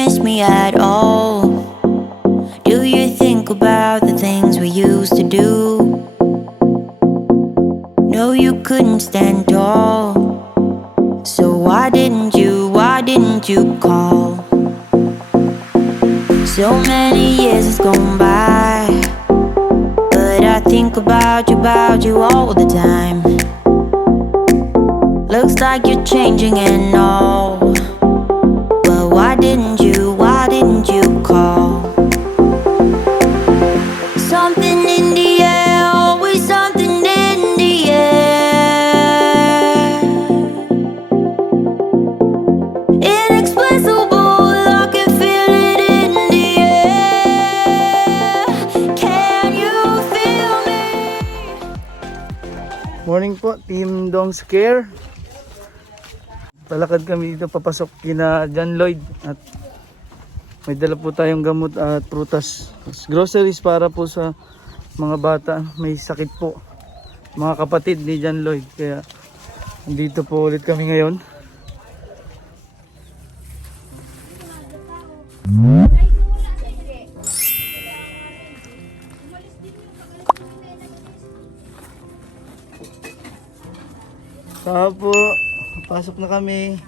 miss me at all? Do you think about the things we used to do? No, you couldn't stand tall. So why didn't you call? So many years has gone by, but I think about you all the time. Looks like you're changing and all, but why didn't you call? Something in the air, always something in the air. Inexplicable, I can feel it in the air. Can you feel me? Morning po, Team Dong Scare. Palakad kami dito papasok kina John Lloyd at may dala po tayong gamot at prutas. Groceries para po sa mga bata may sakit po. Mga kapatid ni John Lloyd. Kaya dito po ulit kami ngayon. Saka po, pasok na kami.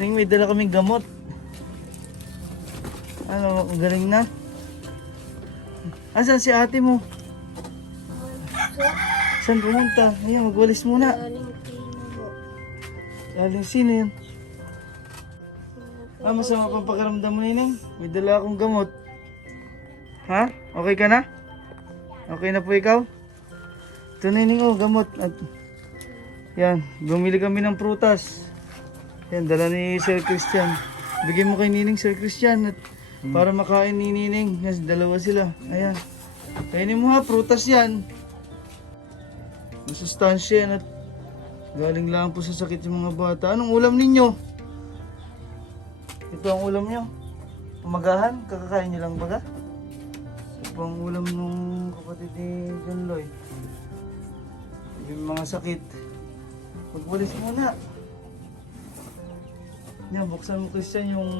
May dala kaming gamot. Ano, ang galing na. Asan si ate mo? Saan pumunta? Ayan, magwalis muna. Galing sino yan? Masama pang pakiramdam mo, Nining. May dala akong gamot. Ha? Okay ka na? Okay na po ikaw? Ito, Nining, oh, gamot. At yan, bumili kami ng prutas. Yan, dala ni Sir Christian. Bigyan mo kay Nining, Sir Christian. At para makain ni Nining. Yes, dalawa sila. Ayan. Kainin mo ha, prutas yan. Masustansya yan at galing lang po sa sakit yung mga bata. Anong ulam ninyo? Ito ang ulam nyo. Umagahan, kakakain nyo lang baga? Ito po ang ulam ng kapatid ni John Lloyd. Yung mga sakit. Magwalis muna. Yan, buksan mo Christian yung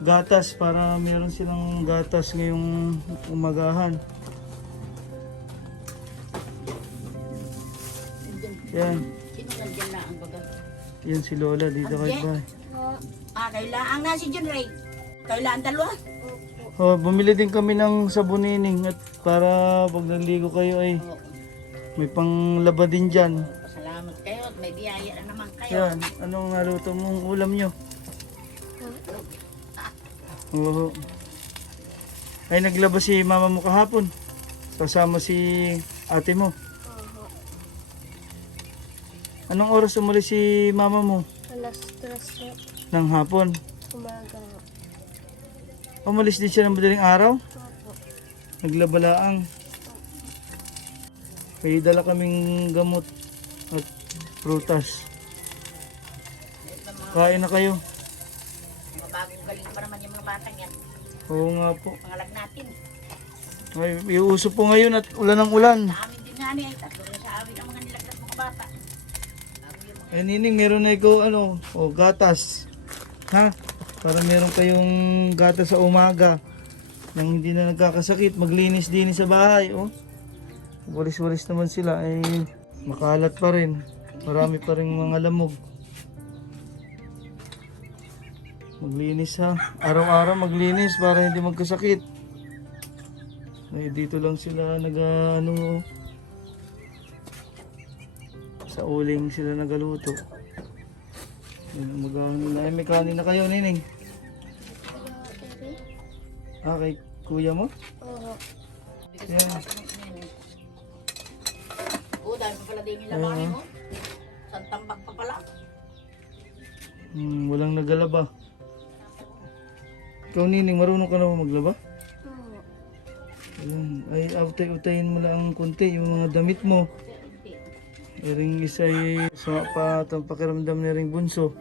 gatas para meron silang gatas ngayong umagahan. Yan. Sino nandiyan na ang baga? Yan si Lola dito kay bahay. Kailangan na si John Ray. Kailangan dalawa. Oh, bumili din kami ng sabunining at para pag naligo kayo ay may panglaba din dyan. Salamat kayo at may biyaya na naman kayo. Yan, anong naluto mong ulam nyo? Oo. Ay naglaba si mama mo kahapon. Kasama si ate mo. Anong oras umalis si mama mo? Alas 3 Ng hapon. umaga. Umalis din siya ng madaling araw? Opo. Naglabalaang. May dala kaming gamot at prutas. Kain na kayo. Mga bagong galing pa naman yung mga batang yan. Oo nga po. Pangalag natin. Ay, iuso po ngayon at ulan ng ulan. Sa amin din nga niya. Tatlo rin sa amin ang mga nilagdas mga bata. Eh Nining, meron na ikaw gatas. Ha? Para meron kayong gatas sa umaga. Nang hindi na nagkakasakit, maglinis din sa bahay. Oh. Walis-walis naman sila ay makalat pa rin. Marami pa rin mga lamog. Maglinis ha. Araw-araw maglinis para hindi magkasakit. Ay, dito lang sila sa uling sila nagaluto. Ay, may kanin na kayo, Nining. Kay kuya mo? Oo. Yan. Oo, dahil pa pala din yung labahin mo. Santambak pa pala. Walang nagalaba. Ikaw, Nining, marunong ka na ba maglaba? Oo. Ayan. Ay, utay-utayin mo lang konti yung mga damit mo. Ring isa ay sa patang pakiramdam na ring bunso.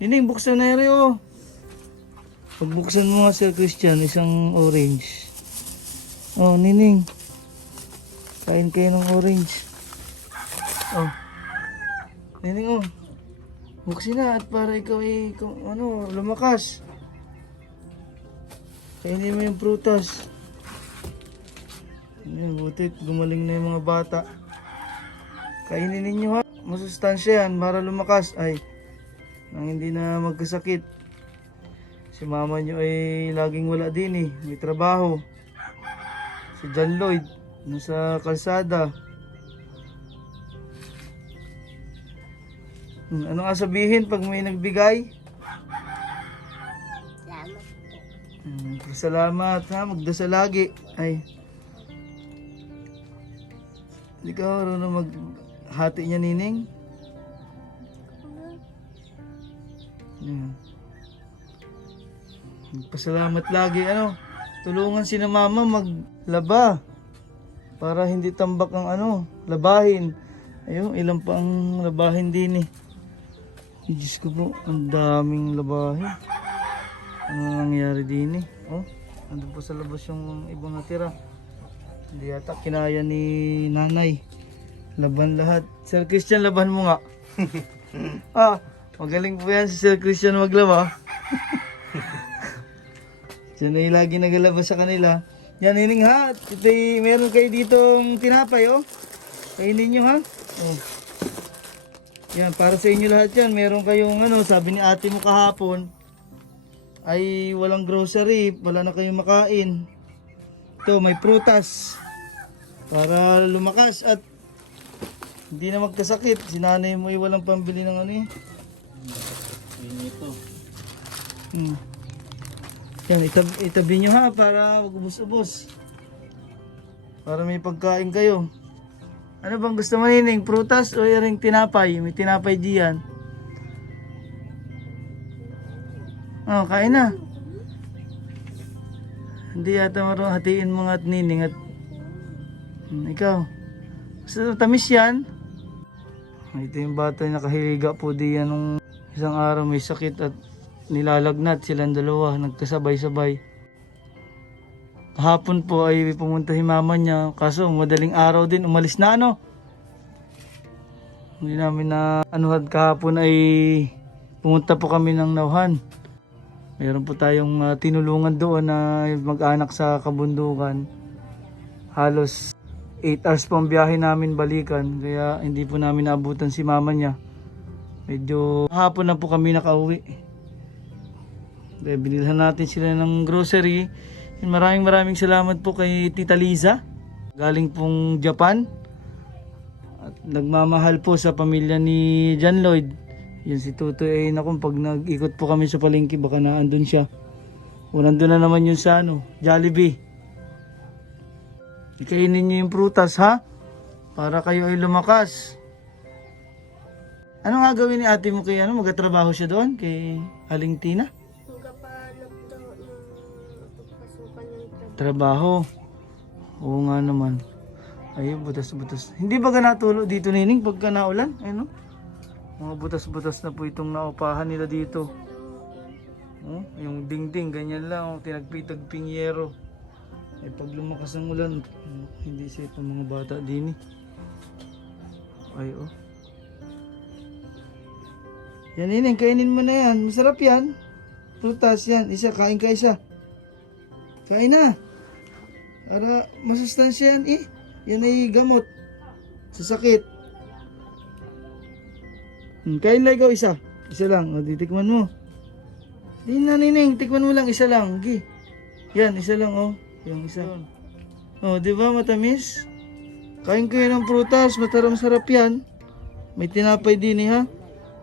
Nining, buksan na rin oh. Pagbuksan mo nga Sir Christian, isang orange. Oh, Nining. Kain kayo ng orange. Oh. Nining oh. Buksin na at para ikaw ay lumakas. Kainin mo yung prutas. Ayan, butit. Gumaling na yung mga bata. Kainin ninyo ha. Masustansya yan para lumakas. Ay, nang hindi na magkasakit. Si mama nyo ay laging wala din eh. May trabaho. Si John Lloyd. Nasa kalsada. Ano nga sabihin pag may nagbigay? Salamat po. Salamat ha. Magdasal lagi. Ay. Hindi ka marunong maghati niya, Nining? Yan. Magpasalamat lagi. Tulungan si na mama maglaba. Para hindi tambak ang labahin. Ayun, ilang pang labahin din eh. Diyos ko po, ang daming labahin. Ano nangyari din eh? Andun po sa labas yung ibang natira. Hindi yata kinaya ni nanay. Laban lahat. Sir Christian, laban mo nga. Magaling po yan si Sir Christian maglaba. Diyan ay lagi nagalabas sa kanila. Yan, Nining ha. Meron kayo ditong tinapay kainin nyo ha. Yan, para sa inyo lahat yan. Meron kayong sabi ni ate mo kahapon, ay walang grocery, wala na kayong makain. Ito, may prutas. Para lumakas at hindi na magkasakit. Si nanay mo ay walang pambili ng ito. Yan, itabi nyo ha para mag-ubos-ubos. Para may pagkain kayo. Ano bang gusto mo, Nining? Prutas o yung tinapay? May tinapay diyan. Kain na. Hindi yata marunong hatiin mga at Nining at ikaw. Gusto tamis yan? Ito yung bata yung nakahiliga po diyan nung isang araw may sakit at nilalagnat silang dalawa. Nagkasabay-sabay. Hapon po ay pumunta si mama niya, kaso madaling araw din umalis na Hindi namin na kahapon ay pumunta po kami ng Nauhan. Meron po tayong tinulungan doon na mag-anak sa kabundukan. Halos 8 hours po ang biyahe namin balikan, kaya hindi po namin naabutan si mama niya. Medyo hapon na po kami nakauwi. Kaya binilhan natin sila ng grocery. Maraming salamat po kay Tita Liza, galing pong Japan. At nagmamahal po sa pamilya ni John Lloyd. Yan si Tutoy ay pag nag-ikot po kami sa palengke baka naandun siya. O nandun na naman yun sa Jollibee. Ikainin niyo yung prutas ha, para kayo ay lumakas. Ano nga gawin ni ate mo kay magtatrabaho siya doon kay Aling Tina? Magpapanap daw ng pagpasukan ng Trabaho. Oo nga naman. Ayun, butas-butas. Hindi ba natulo dito, Nining, pagka naulan? Mga butas-butas na po itong naupahan nila dito. Yung dingding, ganyan lang. Tinagpitagping yero. Pag lumakas ang ulan, hindi safe ang mga bata din Yan, Nining, kainin mo na yan. Masarap yan. Prutas yan. Kain ka isa. Kain na. Para masustansya yan Yan ay gamot sa sakit. Kain lang ikaw isa. Isa lang. Titikman mo. Di na, Nining. Tikman mo lang. Isa lang. Yan, isa lang Yung isa. Di ba matamis? Kain kayo ng prutas. Masarap yan. May tinapay din ha.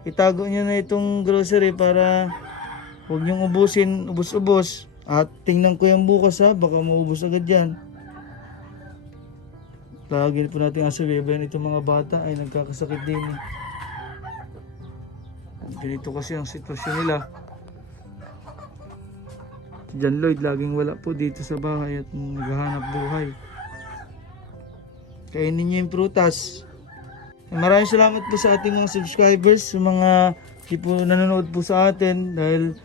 Itago nyo na itong grocery para huwag nyong ubusin. Ubus-ubos. At tingnan ko yung bukas ha. Baka maubos agad yan. Lagi po natin asabihin itong mga bata ay nagkakasakit din Ganito kasi ang sitwasyon nila. Si John Lloyd laging wala po dito sa bahay at naghahanap buhay. Kainin niyo yung prutas. Maraming salamat po sa ating mga subscribers, sa mga po nanonood po sa atin dahil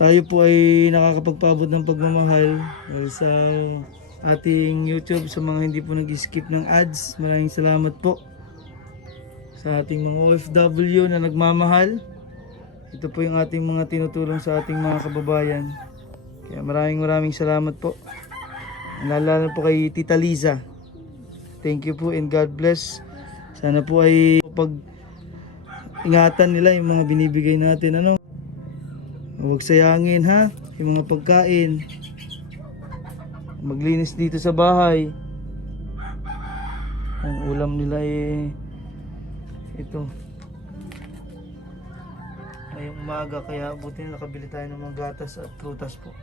tayo po ay nakakapagpaabot ng pagmamahal dahil sa ating YouTube, sa mga hindi po nag-skip ng ads. Maraming salamat po sa ating mga OFW na nagmamahal. ito po yung ating mga tinutulong sa ating mga kababayan. Kaya maraming salamat po. Lalo po kay Tita Liza. Thank you po and God bless. Sana po ay pag ingatan nila yung mga binibigay natin, ano. Huwag sayangin ha, yung mga pagkain. Maglinis dito sa bahay. Ang ulam nila ito. Ngayong umaga kaya buti na nakabili tayo ng mga gatas at prutas po.